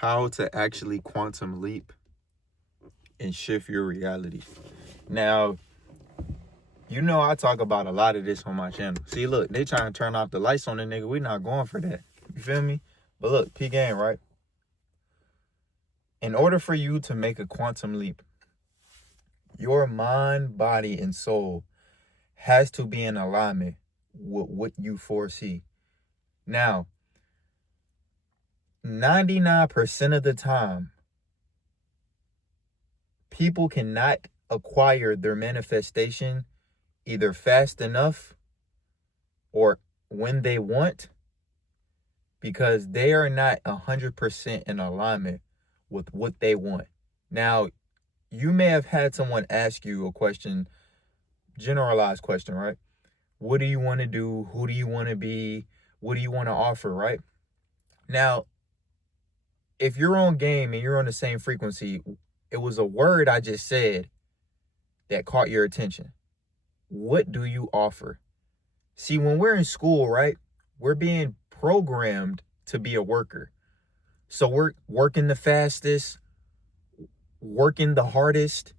how to actually quantum leap and shift your reality. Now, you know I talk about a lot of this on my channel. See, look, they trying to turn off the lights on the nigga. We not going for that. You feel me? But look, P-Game, right? In order for you to make a quantum leap, your mind, body, and soul has to be in alignment with what you foresee. Now, 99% of the time, people cannot acquire their manifestation either fast enough or when they want, because they are not 100% in alignment with what they want. Now, you may have had someone ask you a question, generalized question, right? What do you want to do? Who do you want to be? What do you want to offer, right? Now, if you're on game and you're on the same frequency, it was a word I just said that caught your attention. What do you offer? See, when we're in school, right, we're being programmed to be a worker. So we're working the fastest, working the hardest,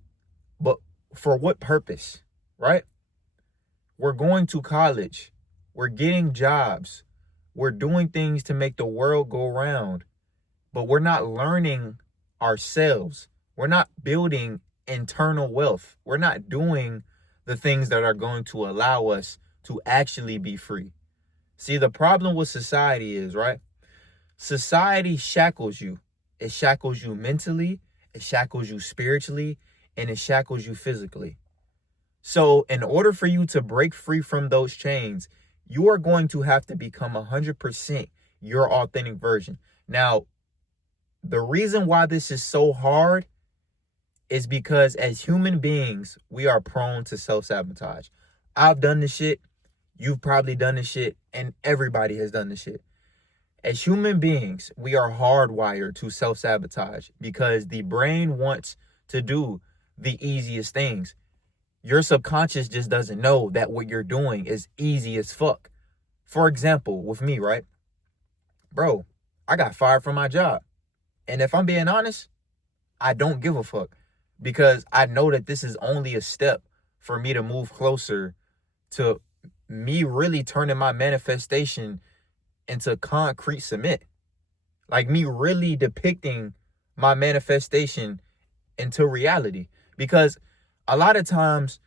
but for what purpose, right? We're going to college. We're getting jobs. We're doing things to make the world go round, but we're not learning ourselves. We're not building internal wealth. We're not doing the things that are going to allow us to actually be free. See, the problem with society is, right? Society shackles you. It shackles you mentally, it shackles you spiritually, and it shackles you physically. So in order for you to break free from those chains, you are going to have to become 100% your authentic version. Now, the reason why this is so hard is because as human beings, we are prone to self-sabotage. I've done this shit. You've probably done this shit. And everybody has done this shit. As human beings, we are hardwired to self-sabotage because the brain wants to do the easiest things. Your subconscious just doesn't know that what you're doing is easy as fuck. For example, with me, right? Bro, I got fired from my job. And if I'm being honest, I don't give a fuck. Because I know that this is only a step for me to move closer to me really turning my manifestation into concrete cement. Like me really depicting my manifestation into reality. Because a lot of times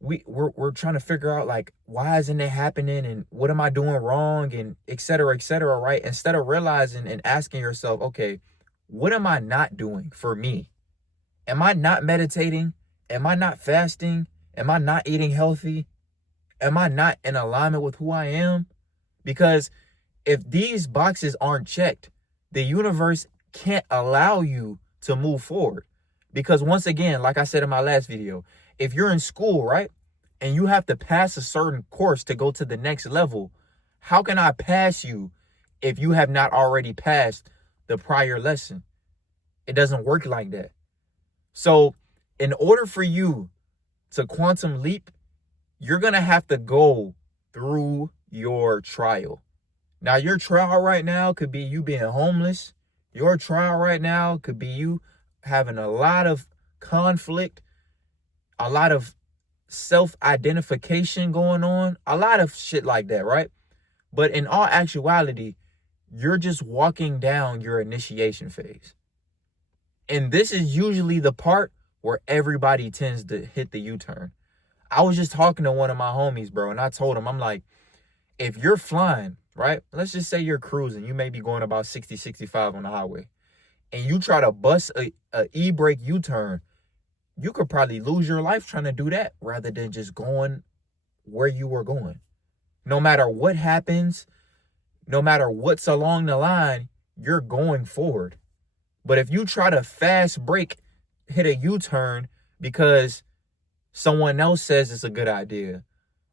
we're trying to figure out, like, why isn't it happening and what am I doing wrong and et cetera, right? Instead of realizing and asking yourself, okay, what am I not doing for me? Am I not meditating? Am I not fasting? Am I not eating healthy? Am I not in alignment with who I am? Because if these boxes aren't checked, the universe can't allow you to move forward. Because once again, like I said in my last video, if you're in school, right, and you have to pass a certain course to go to the next level, how can I pass you if you have not already passed the prior lesson? It doesn't work like that. So in order for you to quantum leap, you're going to have to go through your trial. Now, your trial right now could be you being homeless. Your trial right now could be you having a lot of conflict, a lot of self-identification going on, a lot of shit like that, right? But in all actuality, you're just walking down your initiation phase. And this is usually the part where everybody tends to hit the U-turn. I was just talking to one of my homies, bro, and I told him, I'm like, if you're flying, right? Let's just say you're cruising. You may be going about 60, 65 on the highway. And you try to bust a e-brake U-turn. You could probably lose your life trying to do that rather than just going where you were going. No matter what happens, no matter what's along the line, you're going forward. But if you try to fast break, hit a U-turn because someone else says it's a good idea,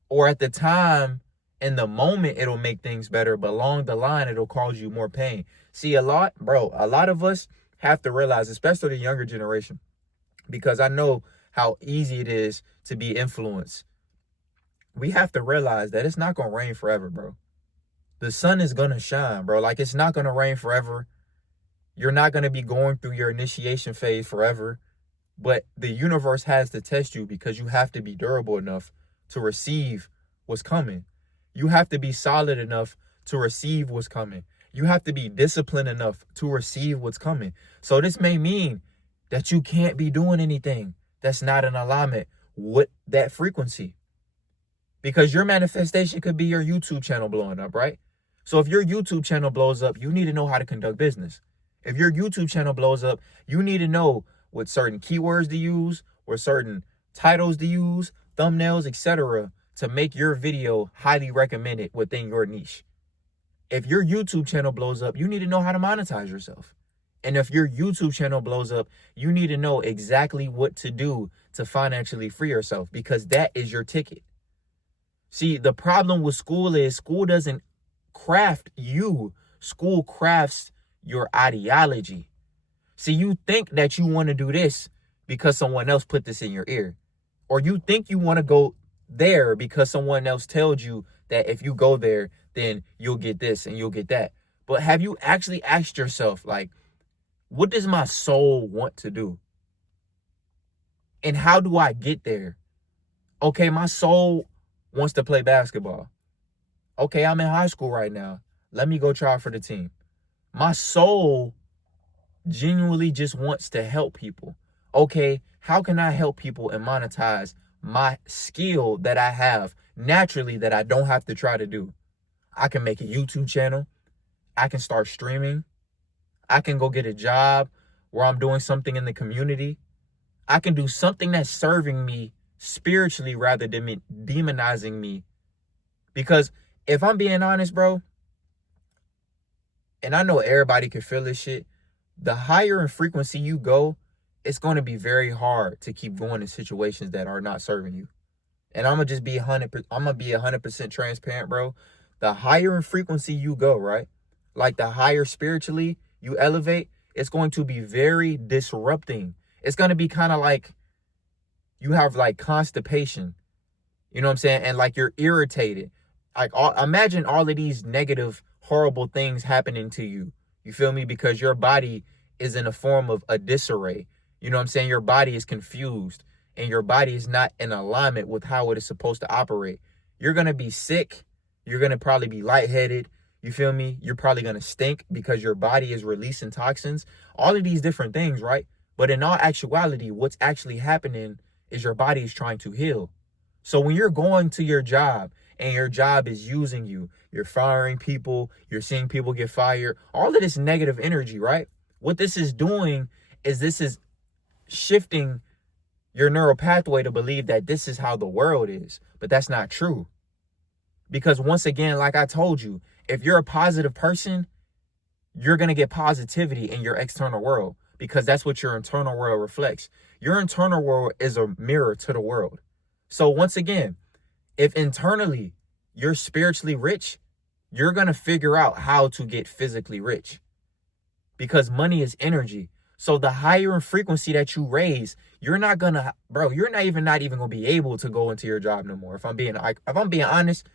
or at the time, in the moment, it'll make things better, but along the line, it'll cause you more pain. See, a lot of us have to realize, especially the younger generation, because I know how easy it is to be influenced. We have to realize that it's not going to rain forever, bro. The sun is going to shine, bro. Like, it's not going to rain forever. You're not going to be going through your initiation phase forever, but the universe has to test you because you have to be durable enough to receive what's coming. You have to be solid enough to receive what's coming. You have to be disciplined enough to receive what's coming. So this may mean that you can't be doing anything that's not in alignment with that frequency. Because your manifestation could be your YouTube channel blowing up, right? So if your YouTube channel blows up, you need to know how to conduct business. If your YouTube channel blows up, you need to know what certain keywords to use, or certain titles to use, thumbnails, etc., to make your video highly recommended within your niche. If your YouTube channel blows up, you need to know how to monetize yourself. And if your YouTube channel blows up, you need to know exactly what to do to financially free yourself, because that is your ticket. See, the problem with school is school doesn't craft you. School crafts your ideology. See, you think that you want to do this because someone else put this in your ear. Or you think you want to go there because someone else told you that if you go there, then you'll get this and you'll get that. But have you actually asked yourself, like, what does my soul want to do? And how do I get there? Okay, my soul wants to play basketball. Okay, I'm in high school right now. Let me go try for the team. My soul genuinely just wants to help people. Okay, how can I help people and monetize my skill that I have naturally that I don't have to try to do? I can make a YouTube channel. I can start streaming. I can go get a job where I'm doing something in the community. I can do something that's serving me spiritually rather than demonizing me. Because if I'm being honest, bro, and I know everybody can feel this shit, the higher in frequency you go, it's going to be very hard to keep going in situations that are not serving you. And I'm going to just be 100% transparent, bro. The higher in frequency you go, right? Like the higher spiritually you elevate, it's going to be very disrupting. It's going to be kind of like you have like constipation. You know what I'm saying? And like you're irritated. Like imagine all of these negative, horrible things happening to you. You feel me? Because your body is in a form of a disarray. You know what I'm saying? Your body is confused and your body is not in alignment with how it is supposed to operate. You're going to be sick. You're going to probably be lightheaded. You feel me? You're probably going to stink because your body is releasing toxins. All of these different things, right? But in all actuality, what's actually happening is your body is trying to heal. So when you're going to your job and your job is using you, you're firing people, you're seeing people get fired, all of this negative energy, right? What this is doing is this is shifting your neural pathway to believe that this is how the world is. But that's not true. Because once again, like I told you, if you're a positive person, you're going to get positivity in your external world because that's what your internal world reflects. Your internal world is a mirror to the world. So once again, if internally you're spiritually rich, you're going to figure out how to get physically rich because money is energy. So the higher in frequency that you raise, you're not going to, bro, you're not even going to be able to go into your job no more. If I'm being honest,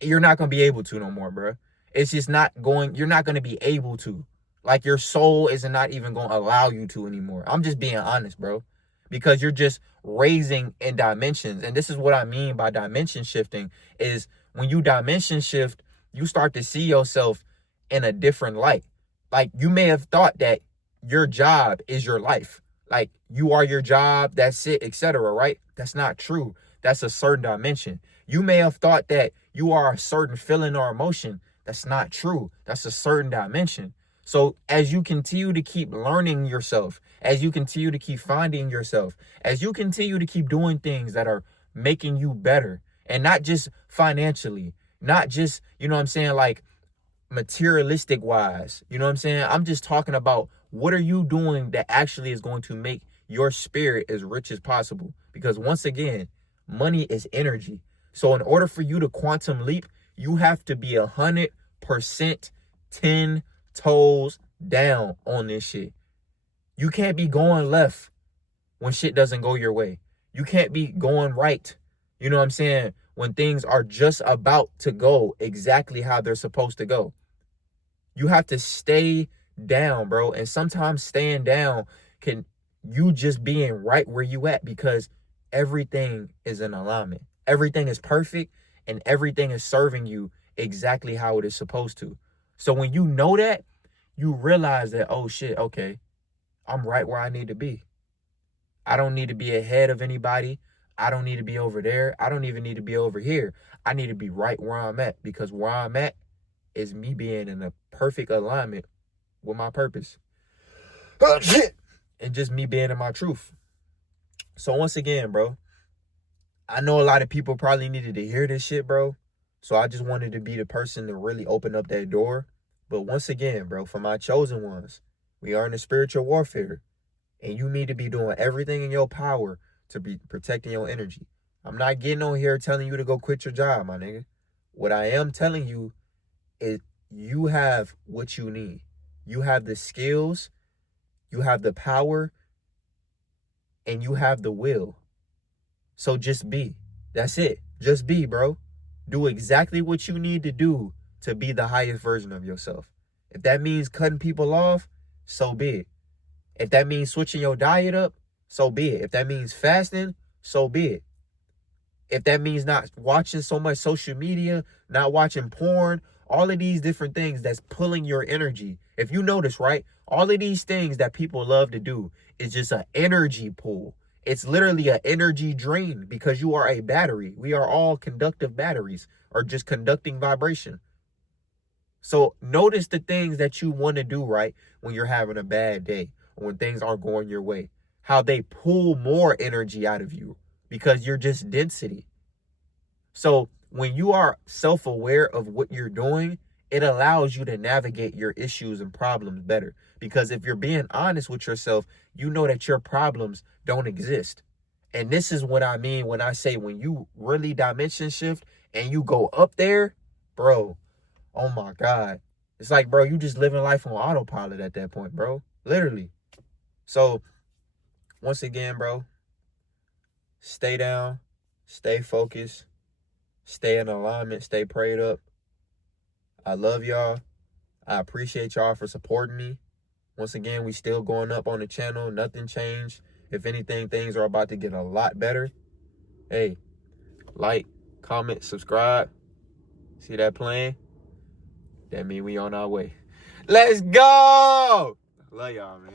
you're not going to be able to no more, bro. It's just not going, you're not going to be able to. Like your soul is not even going to allow you to anymore. I'm just being honest, bro. Because you're just raising in dimensions. And this is what I mean by dimension shifting is when you dimension shift, you start to see yourself in a different light. Like you may have thought that your job is your life. Like you are your job, that's it, etc. Right? That's not true. That's a certain dimension. You may have thought that you are a certain feeling or emotion. That's not true. That's a certain dimension. So as you continue to keep learning yourself, as you continue to keep finding yourself, as you continue to keep doing things that are making you better, and not just financially, not just, you know what I'm saying, like materialistic wise, you know what I'm saying? I'm just talking about what are you doing that actually is going to make your spirit as rich as possible? Because once again, money is energy. So in order for you to quantum leap, you have to be 100% 10 toes down on this shit. You can't be going left when shit doesn't go your way. You can't be going right, you know what I'm saying, when things are just about to go exactly how they're supposed to go. You have to stay down, bro. And sometimes staying down can you just being right where you at, because everything is in alignment. Everything is perfect and everything is serving you exactly how it is supposed to. So when you know that, you realize that, oh shit, okay, I'm right where I need to be. I don't need to be ahead of anybody. I don't need to be over there. I don't even need to be over here. I need to be right where I'm at, because where I'm at is me being in a perfect alignment with my purpose. Oh, shit. And just me being in my truth. So once again, bro, I know a lot of people probably needed to hear this shit, bro. So I just wanted to be the person to really open up that door. But once again, bro, for my chosen ones, we are in a spiritual warfare. And you need to be doing everything in your power to be protecting your energy. I'm not getting on here telling you to go quit your job, my nigga. What I am telling you is you have what you need. You have the skills, you have the power, and you have the will. So just be. That's it. Just be, bro. Do exactly what you need to do to be the highest version of yourself. If that means cutting people off, so be it. If that means switching your diet up, so be it. If that means fasting, so be it. If that means not watching so much social media, not watching porn, all of these different things that's pulling your energy. If you notice, right, all of these things that people love to do is just an energy pull. It's literally an energy drain, because you are a battery. We are all conductive batteries, or just conducting vibration. So notice the things that you want to do, right, when you're having a bad day, or when things aren't going your way, how they pull more energy out of you, because you're just density. So when you are self-aware of what you're doing, it allows you to navigate your issues and problems better. Because if you're being honest with yourself, you know that your problems don't exist. And this is what I mean when I say, when you really dimension shift and you go up there, bro, oh my God. It's like, bro, you just living life on autopilot at that point, bro. Literally. So once again, bro, stay down, stay focused, stay in alignment, stay prayed up. I love y'all. I appreciate y'all for supporting me. Once again, we still going up on the channel. Nothing changed. If anything, things are about to get a lot better. Hey, like, comment, subscribe. See that playing? That means we on our way. Let's go! Love y'all, man.